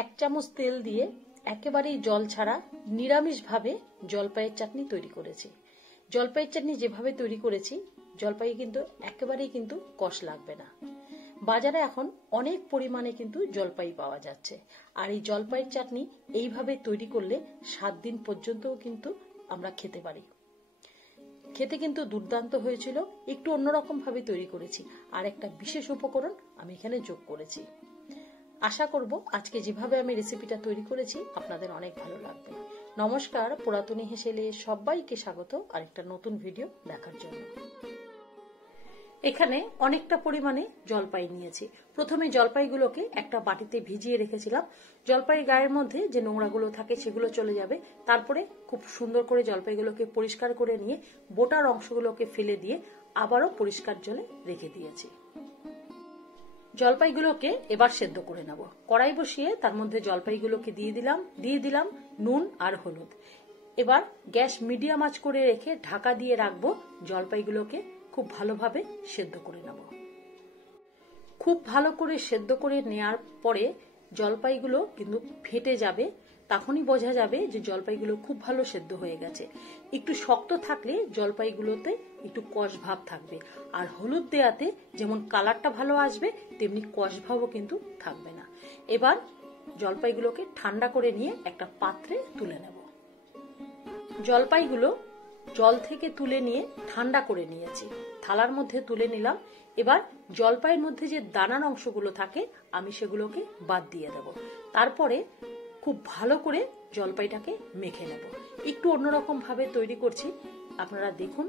1 চামচ তেল দিয়ে একেবারেই জল ছাড়া নিরামিষভাবে জলপাইয়ের চাটনি তৈরি করেছি। জলপাইয়ের চাটনি যেভাবে তৈরি করেছি জলপাই কিন্তু একেবারেই কিন্তু কষ লাগবে না। বাজারে এখন অনেক পরিমাণে কিন্তু জলপাই পাওয়া যাচ্ছে, আর এই জলপাইয়ের চাটনি এইভাবে তৈরি করলে 7 দিন পর্যন্তও কিন্তু আমরা খেতে পারি। খেতে কিন্তু দুর্দান্ত হয়েছিল। একটু অন্যরকম ভাবে তৈরি করেছি, আর একটা বিশেষ উপকরণ আমি এখানে যোগ করেছি। আশা করব আজকে যেভাবে আমি রেসিপিটা তৈরি করেছি আপনাদের অনেক ভালো লাগবে। নমস্কার, পুরাতনী হেসেলে সবাইকে স্বাগত আরেকটা নতুন ভিডিও দেখার জন্য। এখানে অনেকটা পরিমাণে জলপাই নিয়েছি। প্রথমে জলপাইগুলোকে একটা বাটিতে ভিজিয়ে রেখেছিলাম। জলপাই গায়ের মধ্যে যে নোংরাগুলো থাকে সেগুলো চলে যাবে। তারপরে খুব সুন্দর করে জলপাইগুলোকে পরিষ্কার করে নিয়ে বোটার অংশগুলোকে ফেলে দিয়ে আবারও পরিষ্কার জলে রেখে দিয়েছি। জলপাইগুলোকে এবার সেদ্ধ করে নেব। কড়াই বসিয়ে তার মধ্যে জলপাইগুলোকে দিয়ে দিলাম নুন আর হলুদ। এবার গ্যাস মিডিয়াম আঁচ করে রেখে ঢাকা দিয়ে রাখবো। জলপাইগুলোকে খুব ভালোভাবে সেদ্ধ করে নেব। খুব ভালো করে সেদ্ধ করে নেওয়ার পরে জলপাইগুলো কিন্তু ফেটে যাবে, তখনই বোঝা যাবে যে জলপাইগুলো খুব ভালো সেদ্ধ হয়ে গেছে। একটু শক্ত থাকলে জলপাইগুলোতে একটু কষ ভাব থাকবে, আর হলুদ দেওয়াতে যেমন কালারটা ভালো আসবে তেমনি কষ ভাবও কিন্তু থাকবে না। এবার জলপাইগুলোকে ঠান্ডা করে নিয়ে একটা পাত্রে তুলে নেব। জলপাইগুলো জল থেকে তুলে নিয়ে ঠান্ডা করে নিয়েছি, থালার মধ্যে তুলে নিলাম। এবার জলপাইয়ের মধ্যে যে দানার অংশগুলো থাকে আমি সেগুলোকে বাদ দিয়ে দেব। তারপরে খুব ভালো করে জলপাইটাকে মেখে নেব। একটু অন্যরকম ভাবে তৈরি করছি, আপনারা দেখুন।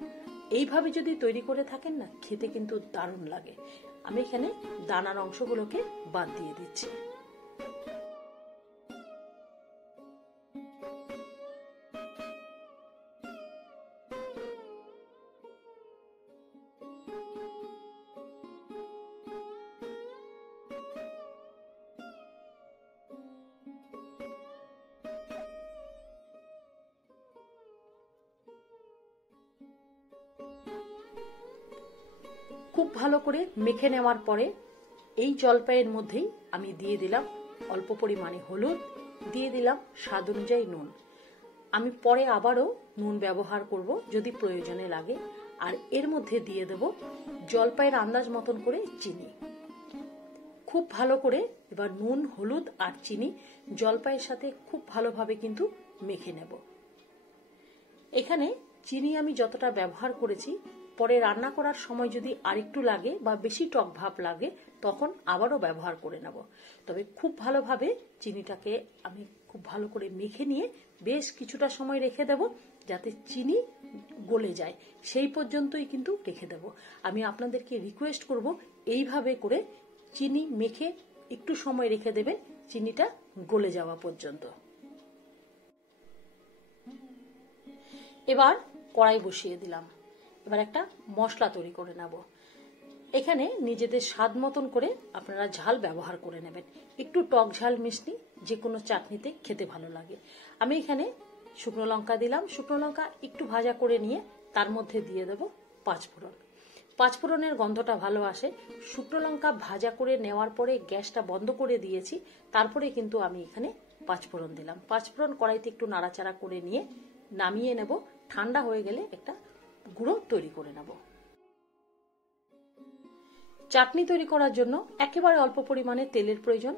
এইভাবে যদি তৈরি করে থাকেন না, খেতে কিন্তু দারুণ লাগে। আমি এখানে দানার অংশগুলোকে বাদ দিয়ে দিচ্ছি। খুব ভালো করে মেখে নেওয়ার পরে এই জলপাইয়ের মধ্যেই আমি দিয়ে দিলাম অল্প পরিমাণে হলুদ, দিয়ে দিলাম স্বাদ অনুযায়ী নুন। আমি পরে আবারও নুন ব্যবহার করব যদি প্রয়োজনে লাগে। আর এর মধ্যে দিয়ে দেব জলপাইয়ের আন্দাজ মতন করে চিনি। খুব ভালো করে এবার নুন, হলুদ আর চিনি জলপাইয়ের সাথে খুব ভালোভাবে কিন্তু মেখে নেব। এখানে চিনি আমি যতটা ব্যবহার করেছি, পরে রান্না করার সময় যদি আরেকটু লাগে বা বেশি টক ভাব লাগে তখন আবারও ব্যবহার করে নেব। তবে খুব ভালোভাবে চিনিটাকে আমি খুব ভালো করে মেখে নিয়ে বেশ কিছুটা সময় রেখে দেব, যাতে চিনি গলে যায় সেই পর্যন্তই কিন্তু রেখে দেব। আমি আপনাদেরকে রিকোয়েস্ট করব এইভাবে করে চিনি মেখে একটু সময় রেখে দেবেন, চিনিটা গলে যাওয়া পর্যন্ত। এবার কড়াই বসিয়ে দিলাম। এবার একটা মশলা তৈরি করে নেব। এখানে নিজেদের স্বাদ মতন করে আপনারা ঝাল ব্যবহার করে নেবেন। একটু টক ঝাল মিষ্টি যে কোনো চাটনিতে খেতে ভালো লাগে। আমি এখানে শুকনো লঙ্কা দিলাম। শুকনো লঙ্কা একটু ভাজা করে নিয়ে তার মধ্যে দিয়ে দেব পাঁচফোড়ন। পাঁচফোড়নের গন্ধটা ভালো আসে। শুকনো লঙ্কা ভাজা করে নেওয়ার পরে গ্যাসটা বন্ধ করে দিয়েছি, তারপরে কিন্তু আমি এখানে পাঁচফোড়ন দিলাম। পাঁচফোড়ন কড়াইতে একটু নাড়াচাড়া করে নিয়ে নামিয়ে নেব। ঠান্ডা হয়ে গেলে একটা গুঁড়ো তৈরি করে নেব। চাটনি তৈরি করার জন্য একেবারে অল্প পরিমাণে তেলের প্রয়োজন।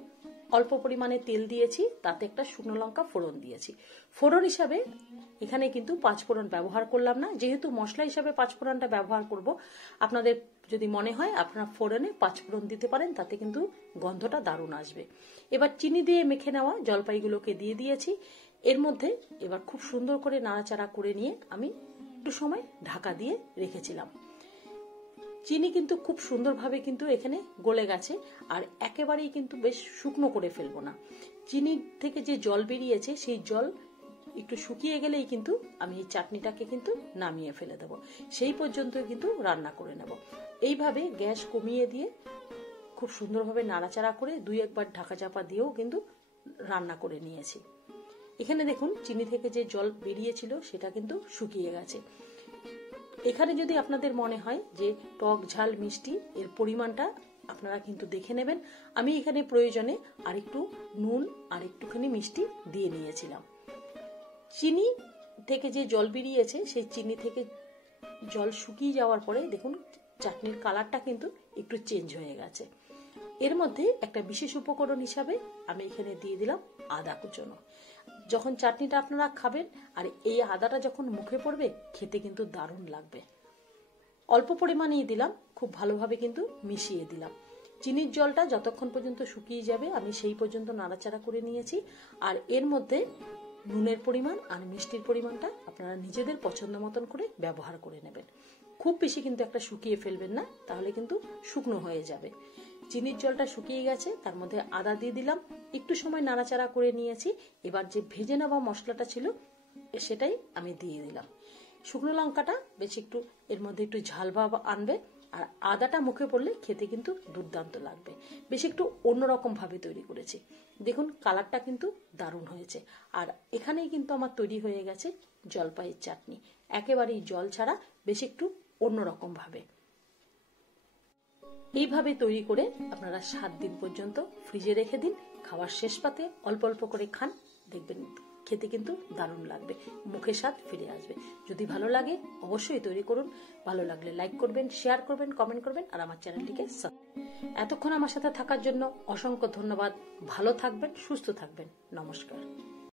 অল্প পরিমাণে তেল দিয়েছি, তাতে একটা শুকনো লঙ্কা ফোড়ন দিয়েছি। ফোড়ন হিসাবে এখানে কিন্তু পাঁচফোড়ন ব্যবহার করলাম না, যেহেতু মশলা হিসাবে পাঁচফোড়নটা ব্যবহার করব। আপনাদের যদি মনে হয় আপনারা ফোড়নে পাঁচফোড়ন দিতে পারেন, তাতে কিন্তু গন্ধটা দারুণ আসবে। এবার চিনি দিয়ে মেখে নেওয়া জলপাইগুলোকে দিয়ে দিয়েছি। এর মধ্যে এবার খুব সুন্দর করে নাড়াচাড়া করে নিয়ে আমি একটু সময় ঢাকা দিয়ে রেখেছিলাম। চিনি কিন্তু খুব সুন্দরভাবে কিন্তু এখানে গলে গেছে, আর একেবারেই কিন্তু বেশ শুকনো করে ফেলবো না। চিনি থেকে যে জল বেরিয়েছে সেই জল একটু শুকিয়ে গেলেই কিন্তু আমি এই চাটনিটাকে কিন্তু নামিয়ে ফেলে দেব। সেই পর্যন্ত কিন্তু রান্না করে নেব। এইভাবে গ্যাস কমিয়ে দিয়ে খুব সুন্দরভাবে নাড়াচাড়া করে 2-1 বার ঢাকা চাপা দিয়েও কিন্তু রান্না করে নিয়েছি। এখানে দেখুন চিনি থেকে যে জল বেরিয়েছিল সেটা কিন্তু শুকিয়ে গেছে। এখানে যদি আপনাদের মনে হয় যে টক ঝাল মিষ্টি এর পরিমাণটা আপনারা কিন্তু দেখে নেবেন। আমি এখানে প্রয়োজনে আরেকটু নুন আর একটুখানি মিষ্টি দিয়ে নিয়েছিলাম। চিনি থেকে যে জল বেরিয়েছে সেই চিনি থেকে জল শুকিয়ে যাওয়ার পরে দেখুন চাটনির কালারটা কিন্তু একটু চেঞ্জ হয়ে গেছে। এর মধ্যে একটা বিশেষ উপকরণ হিসাবে আমি এখানে দিয়ে দিলাম আদা কুচনো। যখন চাটনিটা আপনারা খাবেন আর এই আদাটা যখন মুখে পড়বে খেতে কিন্তু দারুণ লাগবে। অল্প পরিমাণেই দিলাম, খুব ভালোভাবে কিন্তু মিশিয়ে দিলাম। চিনির জলটা যতক্ষণ পর্যন্ত শুকিয়ে যাবে আমি সেই পর্যন্ত নাড়াচাড়া করে নিয়েছি। আর এর মধ্যে নুনের পরিমাণ আর মিষ্টির পরিমাণটা আপনারা নিজেদের পছন্দ মতন করে ব্যবহার করে নেবেন। খুব বেশি কিন্তু একটা শুকিয়ে ফেলবেন না, তাহলে কিন্তু শুকনো হয়ে যাবে। চিনির জলটা শুকিয়ে গেছে, তার মধ্যে আদা দিয়ে দিলাম, একটু সময় নাড়াচাড়া করে নিয়েছি। এবার যে ভেজে নেওয়া মশলাটা ছিল সেটাই আমি দিয়ে দিলাম। শুকনো লঙ্কাটা বেশ একটু এর মধ্যে একটু ঝাল ভাব আনবে, আর আদাটা মুখে পড়লে খেতে কিন্তু দুর্দান্ত লাগবে। বেশ একটু অন্যরকম ভাবে তৈরি করেছি। দেখুন কালারটা কিন্তু দারুণ হয়েছে। আর এখানেই কিন্তু আমার তৈরি হয়ে গেছে জলপাইয়ের চাটনি, একেবারেই জল ছাড়া, বেশ একটু অন্যরকম ভাবে। এইভাবে তৈরি করে আপনারা 7 দিন পর্যন্ত ফ্রিজে রেখে দিন। খাওয়ার শেষ পাতে অল্প অল্প করে খান, দেখবেন খেতে কিন্তু দারুণ লাগবে, মুখে স্বাদ ফিরে আসবে। যদি ভালো লাগে অবশ্যই তৈরি করুন। ভালো লাগলে লাইক করবেন, শেয়ার করবেন, কমেন্ট করবেন, আর আমার চ্যানেলটিকে এতক্ষণ আমার সাথে থাকার জন্য অসংখ্য ধন্যবাদ। ভালো থাকবেন, সুস্থ থাকবেন। নমস্কার।